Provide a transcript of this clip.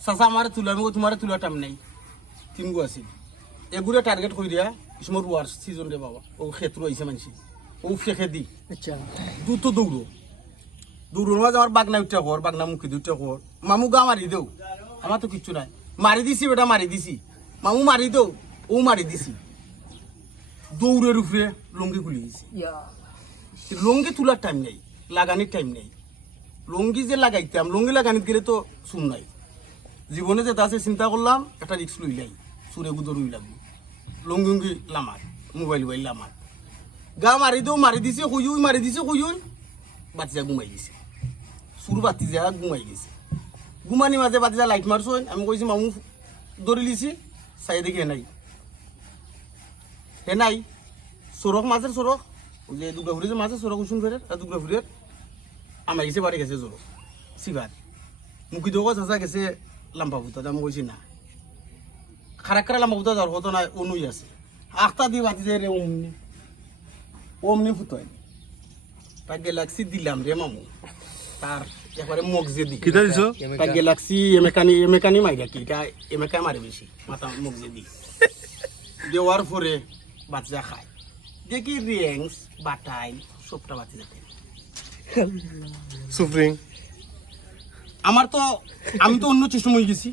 চাচা আমার তুলা আমি তোমার তুলা টাইম নাই তিনগু আছিল এগুলো টার্গেট করে দিয়া সময় রুয়ার সিজন রে বাবা ও ক্ষেত্র হয়েছে মানুষ ও ফেঁকে দি আচ্ছা দ্রুত দৌড়ো দৌড়োর মাঝে আমার বাগনা উঠা কর বাগনা মুখি দুটা কর মামু গা মারি দেও আমার তো কিচ্ছু নাই মারি দিছি বেটা মারি দিছি মামু মারি দেও ও মারি দিছি দৌড়ের উপরে লঙ্গি খুলে গেছি লঙ্গি তোলার টাইম নেই লাগানির টাইম নেই লঙ্গি যে লাগাইতাম লঙ্গি লাগানিতে গেলে তো শুন নাই জীবনে যেটা আছে চিন্তা করলাম একটা রিক্স লইলাই সুরে গুদর উই লাগবে লঙ্গি উঙ্গি লামার মোবাইল লামার গা মারি দেও মারি দিছে কই মারি দিছে কই বাচ্চা ঘুমাই গেছে সুর বাতি যা ঘুমাই গেছে ঘুমানি মাঝে বাচ্চা লাইট মারছো আমি কইছি মামু দৌড়ি লিছি চাই দেখি হে নাই সড়ক মাঝের সড়ক ওই যে দুর্গাপুরের যে মাঝে সড়ক উসুন ফেরের আর দুর্গাপুরের আমার গেছে বাড়ি গেছে জোর সিবার মুখি দোকা চাচা গেছে লাম্বা ফুটা আমি কইছি না খারাপ খারাপ লাম্বা ফুটা যাওয়ার হতো না অনুই আছে আখটা দিয়ে বাতি যায় রে অমনি ফুটায় তার গ্যালাক্সি দিলাম রে মামু তার একবারে মগজে দি কিটা দিছো তার গ্যালাক্সি এমেকানি মাইরা কি এটা এমেকা মারে বেশি মাথা মগজে দি দেওয়ার পরে বাচ্চা খায় দেখি রিংস বাটাই সবটা বাচ্চা যাতে সুপ্রিং আমার তো আমি তো অন্য চেষ্টা হয়ে গেছি